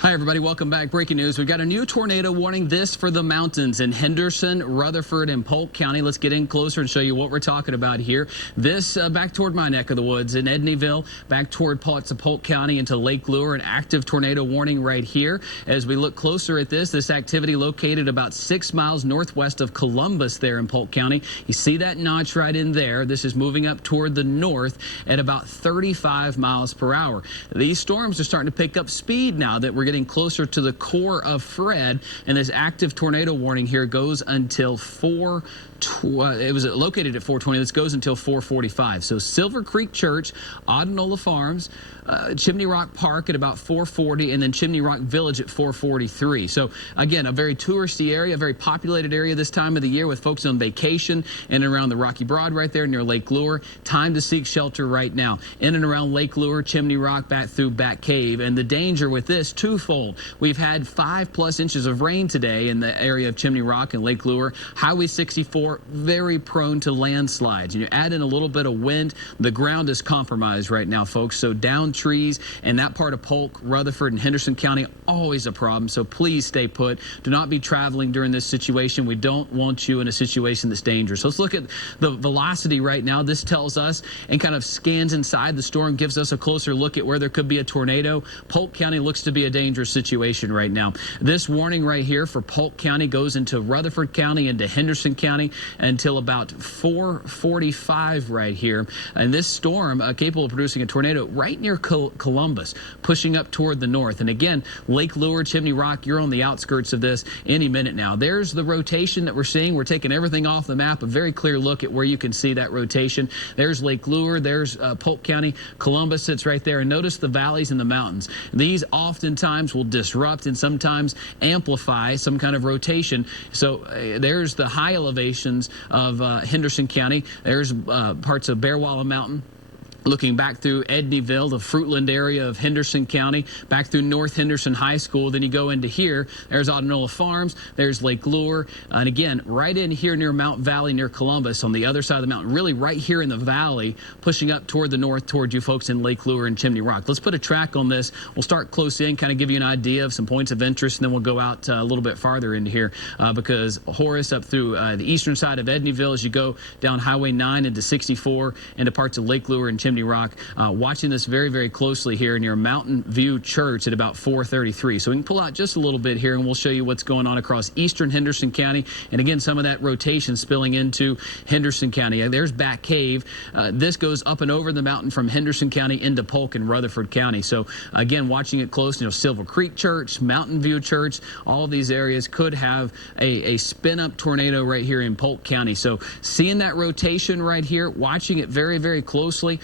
Hi, everybody. Welcome back. Breaking news. We've got a new tornado warning. This for the mountains in Henderson, Rutherford, and Polk County. Let's get in closer and show you what we're talking about here. This back toward my neck of the woods in Edneyville, back toward parts of Polk County into Lake Lure, an active tornado warning right here. As we look closer at this activity located about 6 miles northwest of Columbus there in Polk County. You see that notch right in there. This is moving up toward the north at about 35 miles per hour. These storms are starting to pick up speed now that we're getting closer to the core of Fred, and this active tornado warning here goes until it was located at 4:20. This goes until 4:45. So Silver Creek Church, Adenola Farms, Chimney Rock Park at about 4:40, and then Chimney Rock Village at 4:43. So again, a very touristy area, a very populated area this time of the year with folks on vacation in and around the Rocky Broad right there near Lake Lure. Time to seek shelter right now. In and around Lake Lure, Chimney Rock, back through Bat Cave. And the danger with this, twofold. We've had 5+ inches of rain today in the area of Chimney Rock and Lake Lure. Highway 64, very prone to landslides. You add in a little bit of wind, the ground is compromised right now, folks. So down trees and that part of Polk, Rutherford, and Henderson County, always a problem. So please stay put. Do not be traveling during this situation. We don't want you in a situation that's dangerous. Let's look at the velocity right now. This tells us and kind of scans inside the storm, gives us a closer look at where there could be a tornado. Polk County looks to be a dangerous situation right now. This warning right here for Polk County goes into Rutherford County, into Henderson County until about 4:45 right here. And this storm capable of producing a tornado right near Columbus, pushing up toward the north. And again, Lake Lure, Chimney Rock, you're on the outskirts of this any minute now. There's the rotation that we're seeing. We're taking everything off the map, a very clear look at where you can see that rotation. There's Lake Lure, there's Polk County, Columbus sits right there. And notice the valleys and the mountains. These oftentimes will disrupt and sometimes amplify some kind of rotation. So there's the high elevations of Henderson County. There's parts of Bearwalla Mountain. Looking back through Edneyville, the Fruitland area of Henderson County, back through North Henderson High School. Then you go into here. There's Adenola Farms. There's Lake Lure. And again, right in here near Mount Valley, near Columbus, on the other side of the mountain, really right here in the valley, pushing up toward the north, toward you folks in Lake Lure and Chimney Rock. Let's put a track on this. We'll start close in, kind of give you an idea of some points of interest, and then we'll go out a little bit farther into here because Horace up through the eastern side of Edneyville as you go down Highway 9 into 64 into parts of Lake Lure and Chimney Rock. Watching this very, very closely here near Mountain View Church at about 4:33. So we can pull out just a little bit here and we'll show you what's going on across eastern Henderson County. And again, some of that rotation spilling into Henderson County. There's Bat Cave. This goes up and over the mountain from Henderson County into Polk and Rutherford County. So again, watching it close, Silver Creek Church, Mountain View Church, all of these areas could have a spin-up tornado right here in Polk County. So seeing that rotation right here, watching it very, very closely.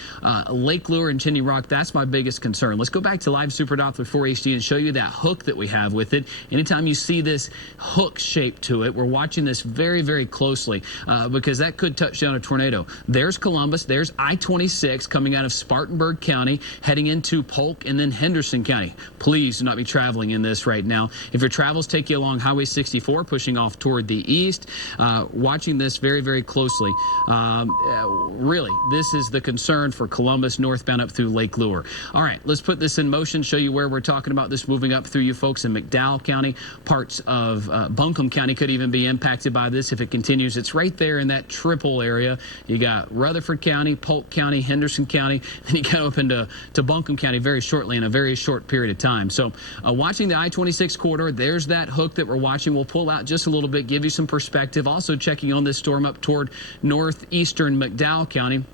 Lake Lure and Chimney Rock, that's my biggest concern. Let's go back to Live Super Doppler 4 HD and show you that hook that we have with it. Anytime you see this hook shape to it, we're watching this very, very closely because that could touch down a tornado. There's Columbus. There's I-26 coming out of Spartanburg County, heading into Polk and then Henderson County. Please do not be traveling in this right now. If your travels take you along Highway 64, pushing off toward the east, watching this very, very closely. Really, this is the concern for Columbus northbound up through Lake Lure. All right, let's put this in motion, show you where we're talking about this moving up through you folks in McDowell County. Parts of Buncombe County could even be impacted by this if it continues. It's right there in that triple area. You got Rutherford County, Polk County, Henderson County, and you go up into Buncombe County very shortly in a very short period of time. So watching the I-26 corridor, there's that hook that we're watching. We'll pull out just a little bit, give you some perspective. Also checking on this storm up toward northeastern McDowell County.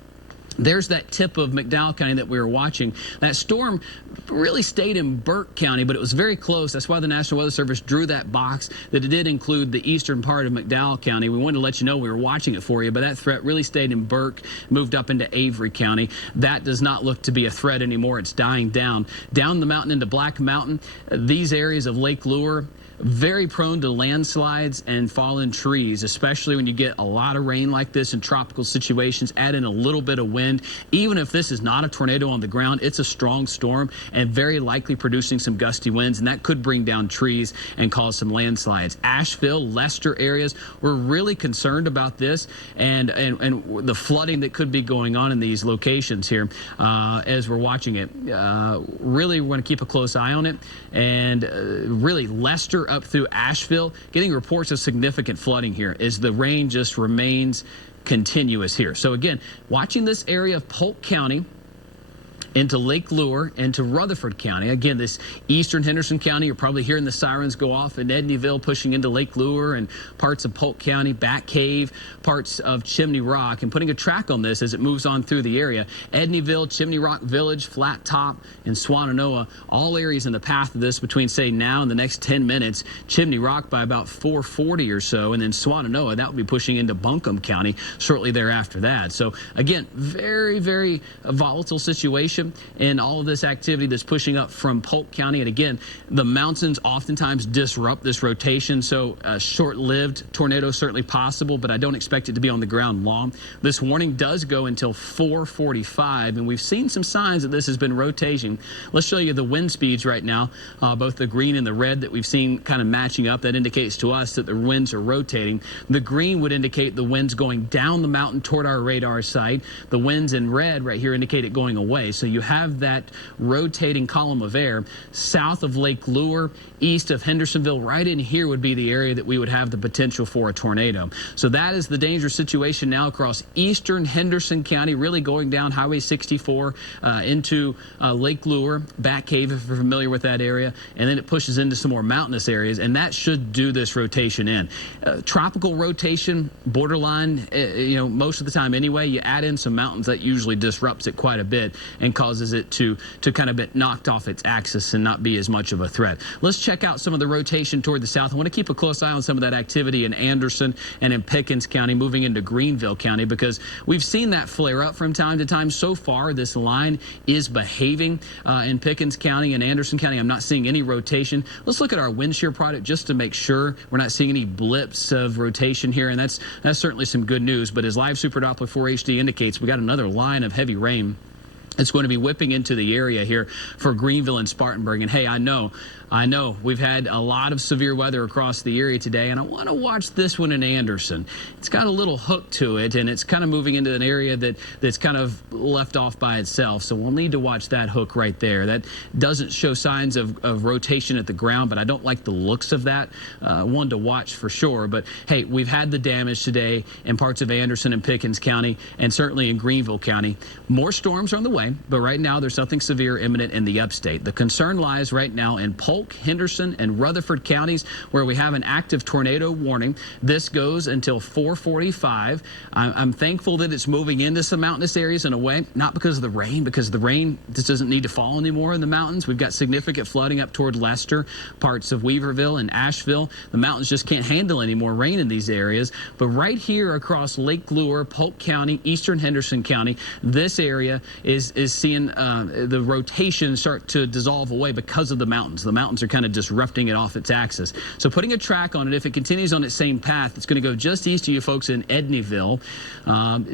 There's that tip of McDowell County that we were watching. That storm really stayed in Burke County, but it was very close. That's why the National Weather Service drew that box, that it did include the eastern part of McDowell County. We wanted to let you know we were watching it for you, but that threat really stayed in Burke, moved up into Avery County. That does not look to be a threat anymore. It's dying down. Down the mountain into Black Mountain, these areas of Lake Lure, very prone to landslides and fallen trees, especially when you get a lot of rain like this in tropical situations. Add in a little bit of wind. Even if this is not a tornado on the ground, it's a strong storm and very likely producing some gusty winds, and that could bring down trees and cause some landslides. Asheville, Leicester areas, we're really concerned about this and the flooding that could be going on in these locations here as we're watching it. Really want to keep a close eye on it, and really Leicester up through Asheville, getting reports of significant flooding here as the rain just remains continuous here. So again, watching this area of Polk County into Lake Lure, into Rutherford County. Again, this eastern Henderson County, you're probably hearing the sirens go off in Edneyville, pushing into Lake Lure and parts of Polk County, Bat Cave, parts of Chimney Rock, and putting a track on this as it moves on through the area. Edneyville, Chimney Rock Village, Flat Top, and Swannanoa, all areas in the path of this between, say, now and the next 10 minutes. Chimney Rock by about 4:40 or so, and then Swannanoa, that will be pushing into Buncombe County shortly thereafter that. So, again, very, very volatile situation in all of this activity that's pushing up from Polk County. And again, the mountains oftentimes disrupt this rotation, so a short-lived tornado certainly possible, but I don't expect it to be on the ground long. This warning does go until 4:45, and we've seen some signs that this has been rotating. Let's show you the wind speeds right now, both the green and the red that we've seen kind of matching up. That indicates to us that the winds are rotating. The green would indicate the winds going down the mountain toward our radar site. The winds in red right here indicate it going away. So you have that rotating column of air south of Lake Lure, east of Hendersonville. Right in here would be the area that we would have the potential for a tornado. So that is the dangerous situation now across eastern Henderson County, really going down Highway 64 into Lake Lure, Bat Cave, if you're familiar with that area, and then it pushes into some more mountainous areas, and that should do this rotation in. Tropical rotation, borderline, most of the time anyway. You add in some mountains, that usually disrupts it quite a bit and causes it to kind of get knocked off its axis and not be as much of a threat. Let's check out some of the rotation toward the south. I want to keep a close eye on some of that activity in Anderson and in Pickens County, moving into Greenville County, because we've seen that flare up from time to time. So far, this line is behaving in Pickens County and Anderson County. I'm not seeing any rotation. Let's look at our wind shear product just to make sure we're not seeing any blips of rotation here, and that's certainly some good news. But as Live Super Doppler 4 HD indicates, we got another line of heavy rain. It's going to be whipping into the area here for Greenville and Spartanburg. And hey, I know we've had a lot of severe weather across the area today, and I want to watch this one in Anderson. It's got a little hook to it, and it's kind of moving into an area that's kind of left off by itself. So we'll need to watch that hook right there. That doesn't show signs of rotation at the ground, but I don't like the looks of that. One to watch for sure. But hey, we've had the damage today in parts of Anderson and Pickens County, and certainly in Greenville County. More storms are on the way, but right now there's nothing severe imminent in the upstate. The concern lies right now in Polk, Henderson, and Rutherford counties, where we have an active tornado warning. This goes until 4:45. I'm thankful that it's moving into some mountainous areas in a way, not because of the rain, because the rain just doesn't need to fall anymore in the mountains. We've got significant flooding up toward Leicester, parts of Weaverville and Asheville. The mountains just can't handle any more rain in these areas. But right here across Lake Lure, Polk County, eastern Henderson County, this area is seeing the rotation start to dissolve away because of the mountains. The mountains are kind of disrupting it off its axis. So putting a track on it, if it continues on its same path, it's going to go just east of you folks in Edneyville,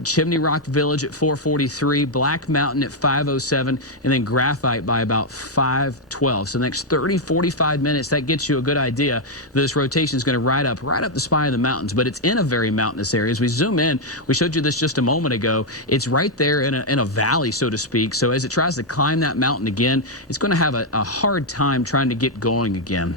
Chimney Rock Village at 4:43, Black Mountain at 5:07, and then Graphite by about 5:12. So the next 30-45 minutes, that gets you a good idea. This rotation is going to ride up the spine of the mountains, but it's in a very mountainous area. As we zoom in, we showed you this just a moment ago. It's right there in a valley, so to speak. So as it tries to climb that mountain again, it's going to have a hard time trying to get going again.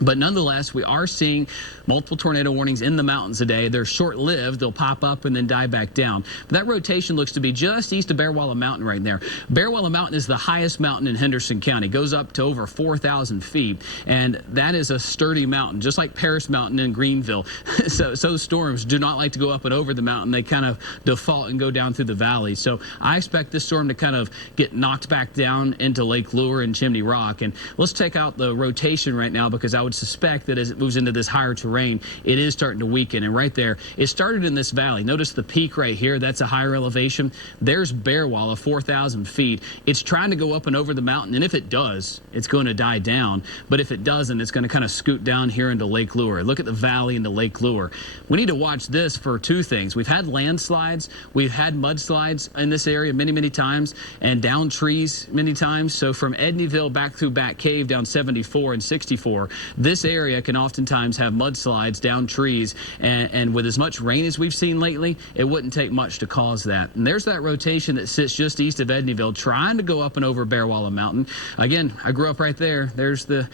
But nonetheless, we are seeing multiple tornado warnings in the mountains today. They're short-lived. They'll pop up and then die back down. But that rotation looks to be just east of Bearwalla Mountain right there. Bearwalla Mountain is the highest mountain in Henderson County. It goes up to over 4,000 feet. And that is a sturdy mountain, just like Paris Mountain in Greenville. So storms do not like to go up and over the mountain. They kind of default and go down through the valley. So I expect this storm to kind of get knocked back down into Lake Lure and Chimney Rock. And let's check out the rotation right now, because I would suspect that as it moves into this higher terrain, it is starting to weaken. And right there, it started in this valley. Notice the peak right here. That's a higher elevation. There's bare wall of 4,000 feet. It's trying to go up and over the mountain, and if it does, it's going to die down. But if it doesn't, it's going to kind of scoot down here into Lake Lure. Look at the valley into Lake Lure. We need to watch this for two things. We've had landslides. We've had mudslides in this area many, many times, and down trees many times. So from Edneyville back through Back Cave down 74 and 64, this area can oftentimes have mudslides down trees. And with as much rain as we've seen lately, it wouldn't take much to cause that. And there's that rotation that sits just east of Edneyville, trying to go up and over Bear Wallow Mountain. Again, I grew up right there. There's the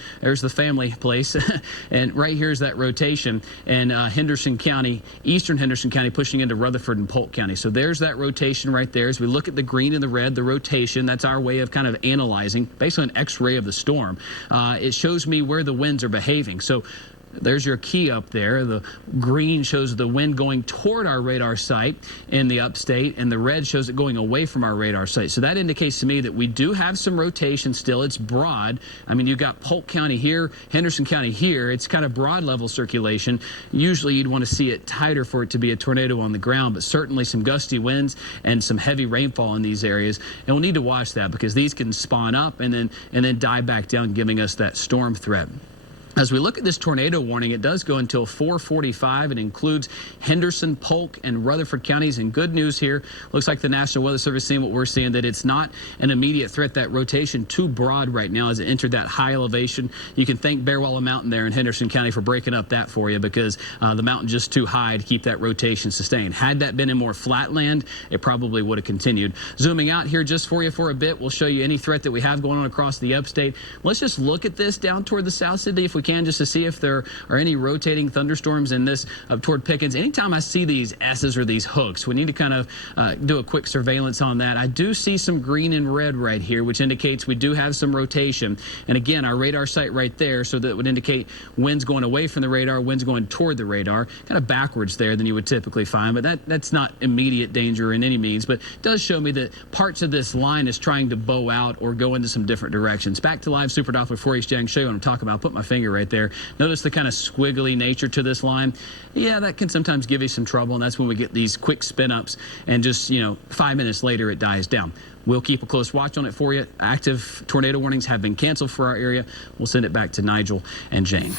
family place. And right here's that rotation. And Henderson County, eastern Henderson County, pushing into Rutherford and Polk County. So there's that rotation right there. As we look at the green and the red, the rotation, that's our way of kind of analyzing, basically an x-ray of the storm. It shows me where the winds are behaving. So there's your key up there. The green shows the wind going toward our radar site in the upstate, and the red shows it going away from our radar site. So that indicates to me that we do have some rotation still. It's broad. I mean, you've got Polk County here, Henderson County here. It's kind of broad level circulation. Usually you'd want to see it tighter for it to be a tornado on the ground, but certainly some gusty winds and some heavy rainfall in these areas. And we'll need to watch that because these can spawn up and then die back down, giving us that storm threat. As we look at this tornado warning, it does go until 4:45. It includes Henderson, Polk, and Rutherford counties. And good news here, looks like the National Weather Service seeing what we're seeing, that it's not an immediate threat. That rotation too broad right now as it entered that high elevation. You can thank Bear Wallow Mountain there in Henderson County for breaking up that for you, because the mountain just too high to keep that rotation sustained. Had that been in more flat land, it probably would have continued. Zooming out here just for you for a bit, we'll show you any threat that we have going on across the upstate. Let's just look at this down toward the South City if we can, just to see if there are any rotating thunderstorms in this up toward Pickens. Anytime I see these S's or these hooks, we need to kind of do a quick surveillance on that. I do see some green and red right here, which indicates we do have some rotation. And again, our radar site right there, so that would indicate winds going away from the radar, winds going toward the radar, kind of backwards there than you would typically find. But that's not immediate danger in any means, but it does show me that parts of this line is trying to bow out or go into some different directions. Back to live Super Doppler 4's Jang, show you what I'm talking about. I'll put my finger right there. Notice the kind of squiggly nature to this line. Yeah, that can sometimes give you some trouble, and that's when we get these quick spin-ups, and just, 5 minutes later it dies down. We'll keep a close watch on it for you. Active tornado warnings have been canceled for our area. We'll send it back to Nigel and Jane.